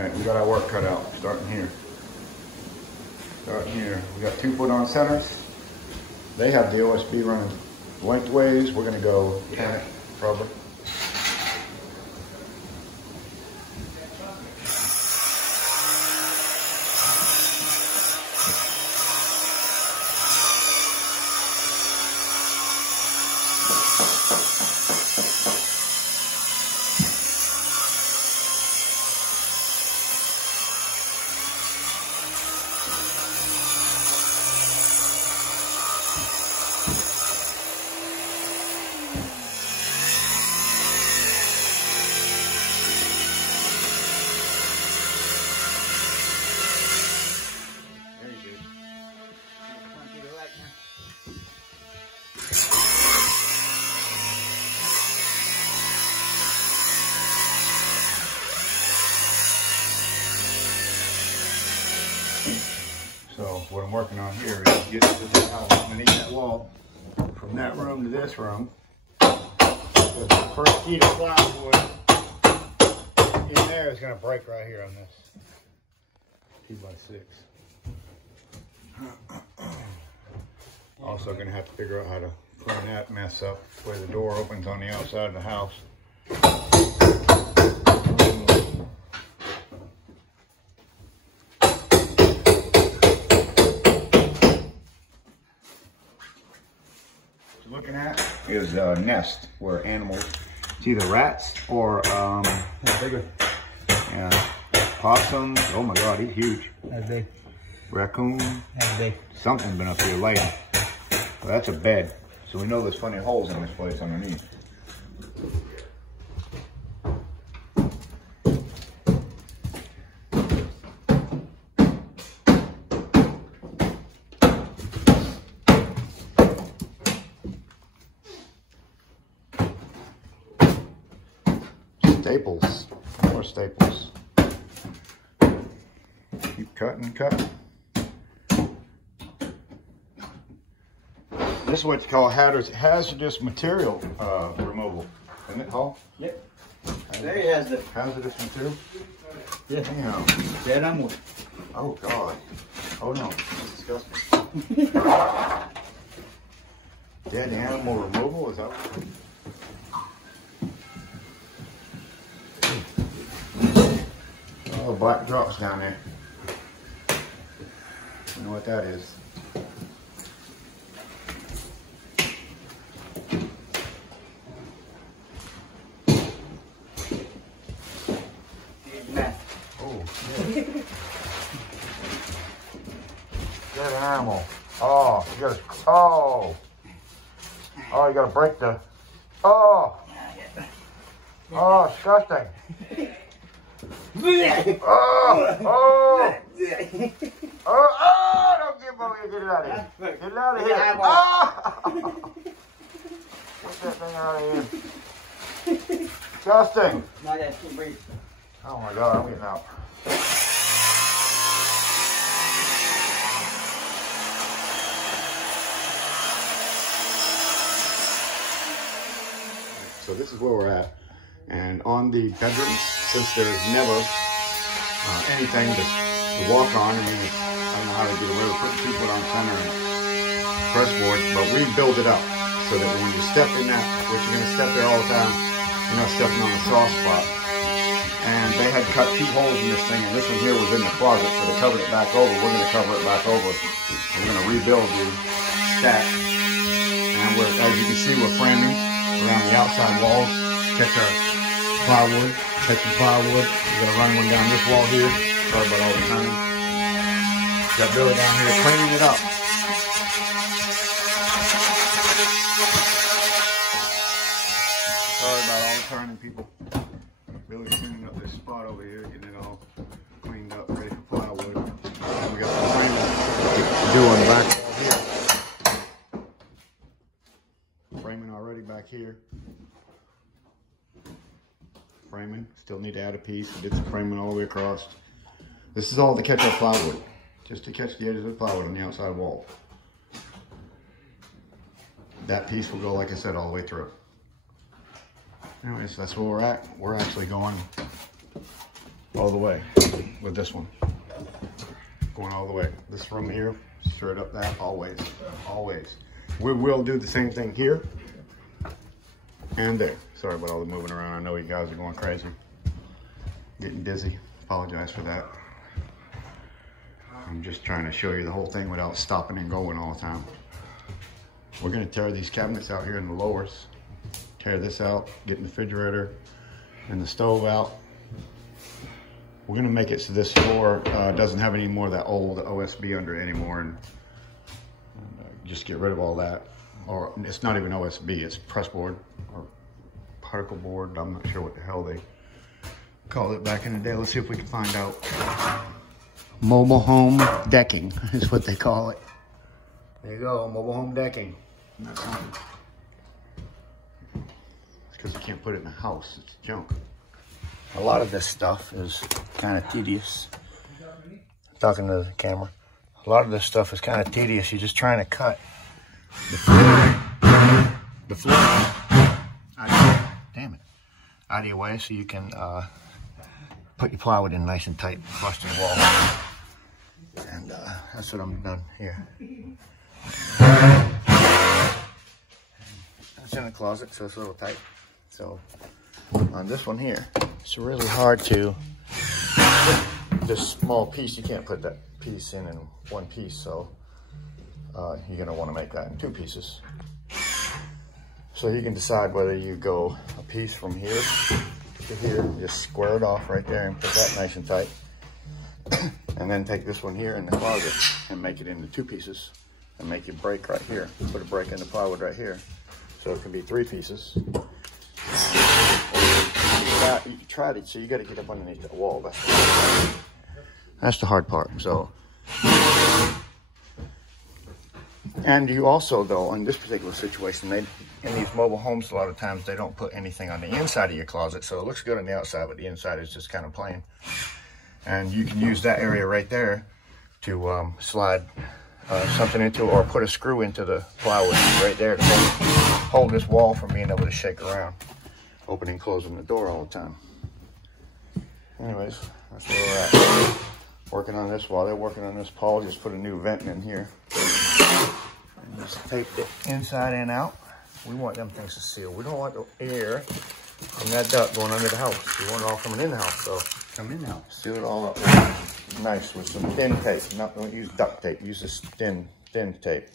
right, we got our work cut out, starting here. Starting here. We got 2 foot on centers. They have the OSB running lengthways. We're gonna go 10 probably. So what I'm working on here is getting this out underneath that wall from that room to this room. Because the first sheet of plywood in there is going to break right here on this 2x6. Also going to have to figure out how to clean that mess up where the door opens on the outside of the house. Looking at is a nest where animals, it's either rats or possums. Oh my God, he's huge. That's big. Raccoon. That's big. Something's been up here laying. Well, that's a bed, so we know there's plenty of holes in this place underneath. Staples, more staples. Keep cutting, cutting. This is what's called hazardous material removal, isn't it, Hall? Yep. There he has the hazardous material. Yeah. Damn. Dead animal. Oh God. Oh no. That's disgusting. Dead animal removal, is that what? Oh, black drops down there. I know what that is. Oh, yeah. Dead animal. Oh, you gotta. Oh. Oh, you gotta break the. Oh. Oh, disgusting. Oh, oh, oh, don't give over here, get it out of here. Get it out of here. Oh. Get that thing out of here. Disgusting. Oh my God, I'm getting out. So this is where we're at. And on the bedrooms, since there's never anything to walk on, I mean, I don't know how they get away with putting 2 foot on center and press boards, but we build it up so that when you step in that, which you're going to step there all the time, you're not stepping on a soft spot. And they had cut 2 holes in this thing, and this one here was in the closet, so they covered it back over. We're going to cover it back over. We're going to rebuild the stack. And we're, as you can see, we're framing around the outside walls. Catch our plywood, catching plywood. We're gonna run one down this wall here. Sorry about all the turning. Got Billy down here cleaning it up. Sorry about all the turning, people. Billy's cleaning up this spot over here, getting it all cleaned up, ready for plywood. And we got the framing to do on the back wall here. Framing already back here. Framing, still need to add a piece. We did some framing all the way across. This is all to catch our plywood, just to catch the edges of the plywood on the outside wall. That piece will go, like I said, all the way through. Anyways, that's where we're at. We're actually going all the way with this one. Going all the way. This room here, straight up that, always, always. We will do the same thing here and there. Sorry about all the moving around. I know you guys are going crazy. Getting dizzy. Apologize for that. I'm just trying to show you the whole thing without stopping and going all the time. We're gonna tear these cabinets out here in the lowers. Tear this out, get the refrigerator and the stove out. We're gonna make it so this floor doesn't have any more of that old OSB under it anymore, and just get rid of all that. Or it's not even OSB, it's press board or particle board. I'm not sure what the hell they called it back in the day. Let's see if we can find out. Mobile home decking is what they call it. There you go, mobile home decking. That's something. It's because you can't put it in a house, it's junk. A lot of this stuff is kind of tedious. Talking to the camera. A lot of this stuff is kind of tedious. You're just trying to cut the floor out of your way so you can put your plywood in nice and tight across the wall. And that's what I'm done here. It's in the closet, so it's a little tight. So on this one here, it's really hard to, this small piece, you can't put that piece in one piece, so you're gonna wanna make that in two pieces. So you can decide whether you go a piece from here to here, just square it off right there and put that nice and tight. And then take this one here in the closet and make it into two pieces and make a break right here. Put a break in the plywood right here. So it can be three pieces. You tried it, so you got to get up underneath that wall. That's the hard part. So, and you also, though, in this particular situation, in these mobile homes, a lot of times they don't put anything on the inside of your closet, so it looks good on the outside, but the inside is just kind of plain. And you can use that area right there to slide something into, or put a screw into the plywood right there to hold this wall from being able to shake around, opening and closing the door all the time. Anyways, that's where we're at. Working on this while they're working on this. Paul just put a new vent in here. And just taped it inside and out. We want them things to seal. We don't want the air from that duct going under the house. We want it all coming in the house. So come in the house. Seal it all up nice with some thin tape. Don't use duct tape. Use this thin tape.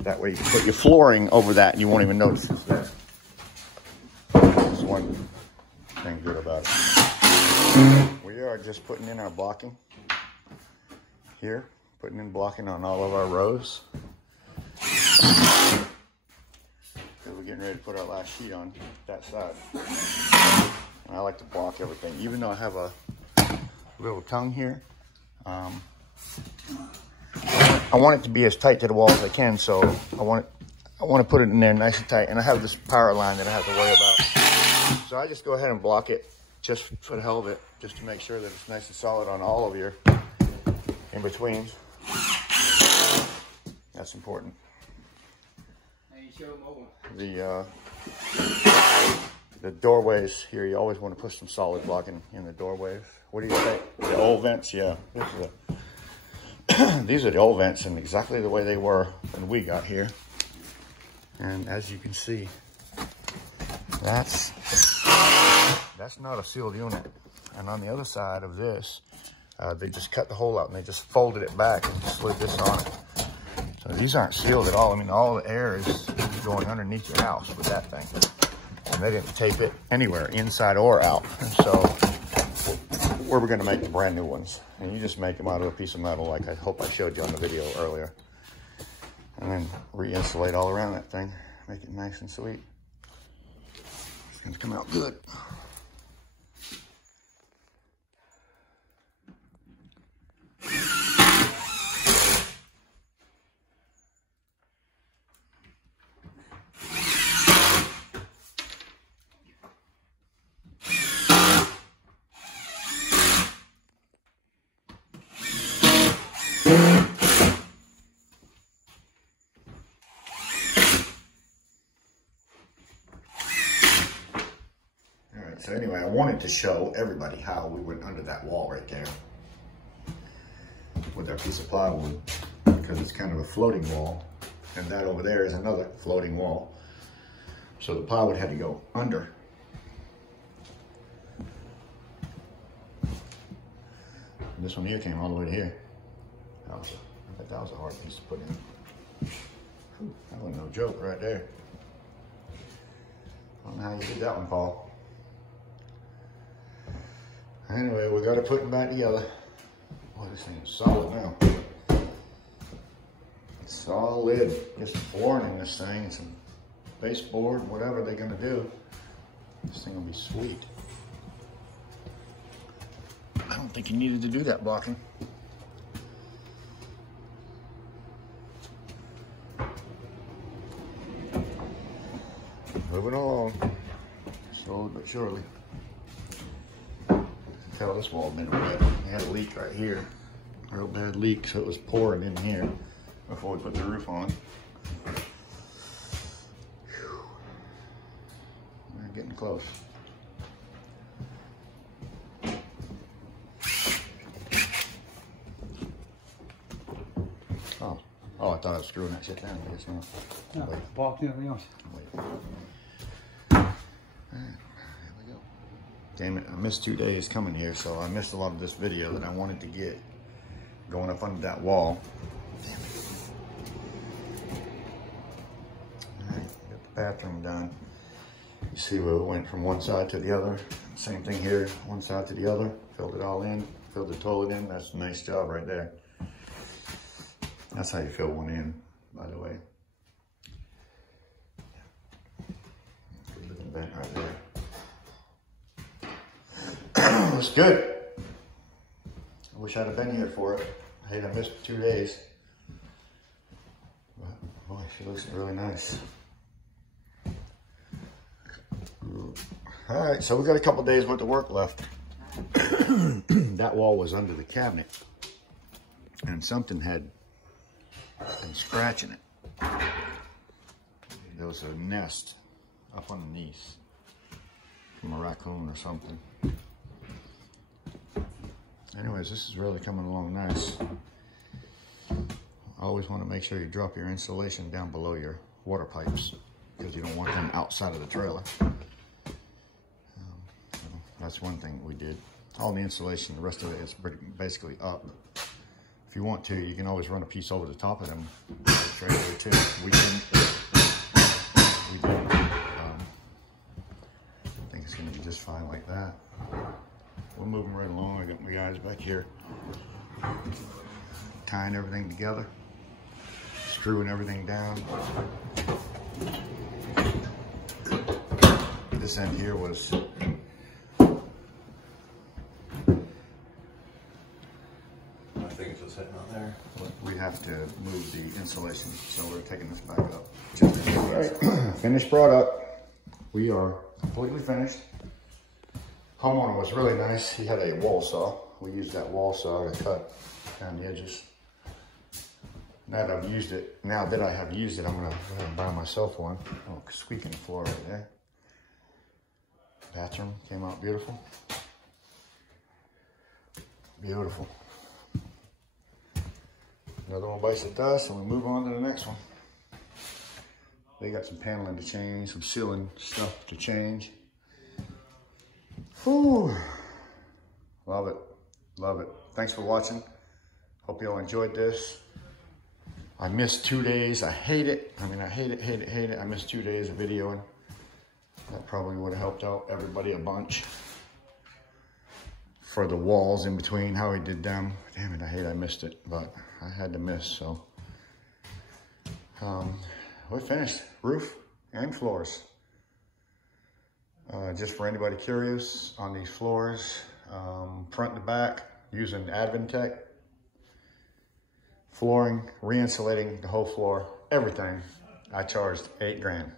That way you can put your flooring over that and you won't even notice it's there. That's one thing good about it. We are just putting in our blocking here. Putting in blocking on all of our rows. We're getting ready to put our last sheet on that side. And I like to block everything. Even though I have a little tongue here, I want it to be as tight to the wall as I can, so I want to put it in there nice and tight. And I have this power line that I have to worry about. So I just go ahead and block it just for the hell of it, just to make sure that it's nice and solid on all of your in-betweens. That's important. The doorways here, you always want to put some solid blocking in the doorways. What do you think? The old vents, yeah. These are the old vents and exactly the way they were when we got here. And as you can see, that's not a sealed unit. And on the other side of this, they just cut the hole out and they just folded it back and slid this on it. So these aren't sealed at all. I mean, all the air is going underneath your house with that thing. And they didn't tape it anywhere, inside or out. And so we're going to make the brand new ones. And you just make them out of a piece of metal like I hope I showed you on the video earlier. And then re-insulate all around that thing. Make it nice and sweet. It's going to come out good. So anyway, I wanted to show everybody how we went under that wall right there with our piece of plywood, because it's kind of a floating wall, and that over there is another floating wall. So the plywood had to go under. And this one here came all the way to here. I bet that was a hard piece to put in. Whew, that wasn't no joke right there. I don't know how you did that one, Paul. Anyway, we got it put back together. Boy, this thing is solid now. Solid. Just flooring in this thing, some baseboard, whatever they're gonna do. This thing will be sweet. I don't think you needed to do that blocking. Moving along, slowly but surely. You can tell this wall had been wet. We had a leak right here, a real bad leak, so it was pouring in here before we put the roof on. Whew. We're getting close. Oh, I thought I was screwing that shit down. I guess not. No, blocked anything else. Wait. There we go. Damn it, I missed 2 days coming here, so I missed a lot of this video that I wanted to get going up under that wall. Damn it. All right, got the bathroom done. You see where it went from one side to the other. Same thing here, one side to the other. Filled it all in, filled the toilet in. That's a nice job right there. That's how you fill one in, by the way. Good looking vent right there. Looks good. I wish I'd have been here for it. I hate I missed 2 days. But boy, she looks really nice. All right, so we got a couple days worth of work left. That wall was under the cabinet, and something had been scratching it. There was a nest up underneath from a raccoon or something. Anyways, this is really coming along nice. I always want to make sure you drop your insulation down below your water pipes, because you don't want them outside of the trailer. So that's one thing we did. All the insulation, the rest of it is basically up. If you want to, you can always run a piece over the top of them trailer too. We didn't. I think it's going to be just fine like that. We're moving right along. I got my guys back here tying everything together, screwing everything down. This end here was sitting on there. We have to move the insulation, so we're taking this back up. All right, finished product. We are completely finished. Homeowner was really nice. He had a wall saw. We used that wall saw to cut down the edges. Now that I've used it, I'm gonna buy myself one. Oh, squeaking the floor right there. Bathroom came out beautiful. Beautiful. Another one bites the dust, and we move on to the next one. They got some paneling to change, some ceiling stuff to change. Whew. Love it, love it. Thanks for watching. Hope you all enjoyed this. I missed 2 days. I hate it. I mean, I hate it, hate it, hate it. I missed 2 days of videoing. That probably would have helped out everybody a bunch. For the walls in between, how he did them. Damn it, I hate I missed it, but I had to miss, so. We're finished, roof and floors. Just for anybody curious on these floors, front to back, using Advantech. Flooring, re-insulating the whole floor, everything. I charged $8 grand,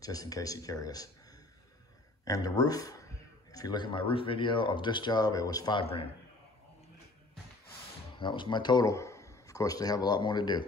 just in case you're curious. And the roof, if you look at my roof video of this job, it was $5 grand. That was my total. Of course, they have a lot more to do.